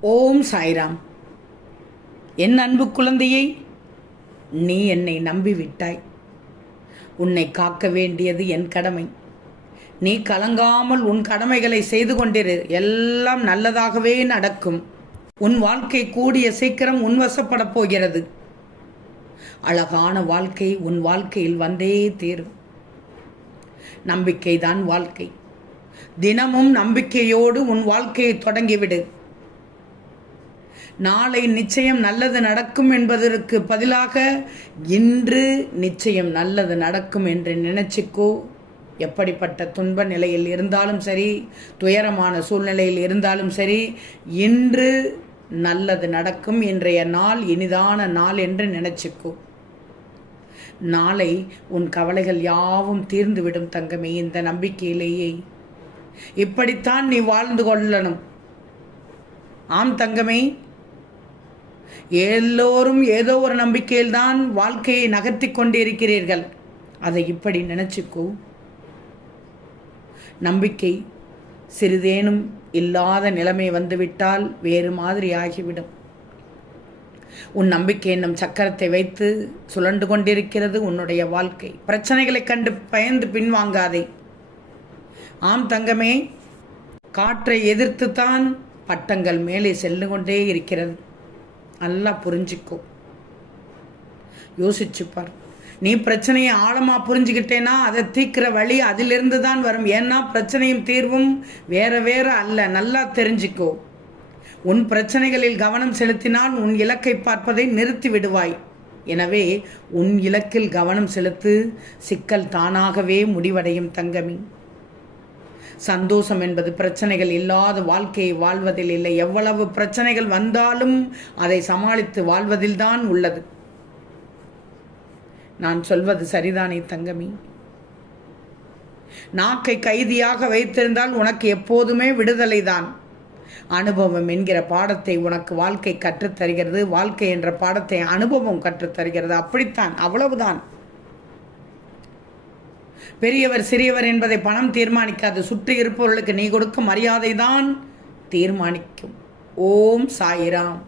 ஓம் சாய்ராம். என் அன்பு குழந்தையை நீ என்னை நம்பிவிட்டாய். உன்னை காக்க வேண்டியது என் கடமை. நீ கலங்காமல் உன் கடமைகளை செய்து கொண்டிரு. எல்லாம் நல்லதாகவே நடக்கும். உன் வாழ்க்கை கூடிய சீக்கிரம் உன்வசப்படப் போகிறது. அழகான வாழ்க்கை உன் வாழ்க்கையில் வந்தே தீரும். நம்பிக்கைதான் வாழ்க்கை. தினமும் நம்பிக்கையோடு உன் வாழ்க்கையை தொடங்கிவிடு. நாளை நிச்சயம் நல்லது நடக்கும் என்பதற்கு பதிலாக இன்று நிச்சயம் நல்லது நடக்கும் என்று நினைச்சுக்கோ. எப்படிப்பட்ட துன்ப நிலையில் இருந்தாலும் சரி துயரமான சூழ்நிலையில் இருந்தாலும் சரி இன்று நல்லது நடக்கும் இன்றைய நாள் இனிதான நாள் என்று நினைச்சுக்கோ. நாளை உன் கவலைகள் யாவும் தீர்ந்துவிடும் தங்கமே இந்த நம்பிக்கையிலேயே. இப்படித்தான் நீ வாழ்ந்து கொள்ளணும். ஆம் தங்கமே எல்லோரும் ஏதோ ஒரு நம்பிக்கையில்தான் வாழ்க்கையை நகர்த்தி கொண்டிருக்கிறீர்கள். அதை இப்படி நினச்சிக்கோ. நம்பிக்கை சிறிதேனும் இல்லாத நிலைமை வந்துவிட்டால் வேறு மாதிரி ஆகிவிடும். உன் நம்பிக்கை என்னும் சக்கரத்தை வைத்து சுழண்டு கொண்டிருக்கிறது உன்னுடைய வாழ்க்கை. பிரச்சனைகளை கண்டு பயந்து பின்வாங்காதே. ஆம் தங்கமே காற்றை எதிர்த்துத்தான் பட்டங்கள் மேலே செல்லு கொண்டே இருக்கிறது. நல்லா புரிஞ்சுக்கோ. யோசிச்சுப்பார் நீ பிரச்சனையை ஆழமாக புரிஞ்சுக்கிட்டேன்னா அதை தீர்க்கிற வழி அதிலிருந்து தான் வரும். ஏன்னா பிரச்சனையும் தீர்வும் வேற வேற அல்ல. நல்லா தெரிஞ்சுக்கோ. உன் பிரச்சனைகளில் கவனம் செலுத்தினால் உன் இலக்கை பார்ப்பதை நிறுத்தி விடுவாய். எனவே உன் இலக்கில் கவனம் செலுத்து. சிக்கல் தானாகவே முடிவடையும் தங்கமி. சந்தோஷம் என்பது பிரச்சனைகள் இல்லாத வாழ்க்கையை வாழ்வதில் இல்லை. எவ்வளவு பிரச்சனைகள் வந்தாலும் அதை சமாளித்து வாழ்வதில்தான் உள்ளது. நான் சொல்வது சரிதானே தங்கமி? நாக்கை கைதியாக வைத்திருந்தால் உனக்கு எப்போதுமே விடுதலை தான். அனுபவம் என்கிற பாடத்தை உனக்கு வாழ்க்கை கற்றுத்தருகிறது. வாழ்க்கை என்ற பாடத்தை அனுபவம் கற்றுத்தருகிறது. அப்படித்தான் அவ்வளவுதான். பெரியவர் சிறியவர் என்பதை பணம் தீர்மானிக்காது. சுற்றி இருப்பவர்களுக்கு நீ கொடுக்கும் மரியாதை தான் தீர்மானிக்கும். ஓம் சாயிராம்.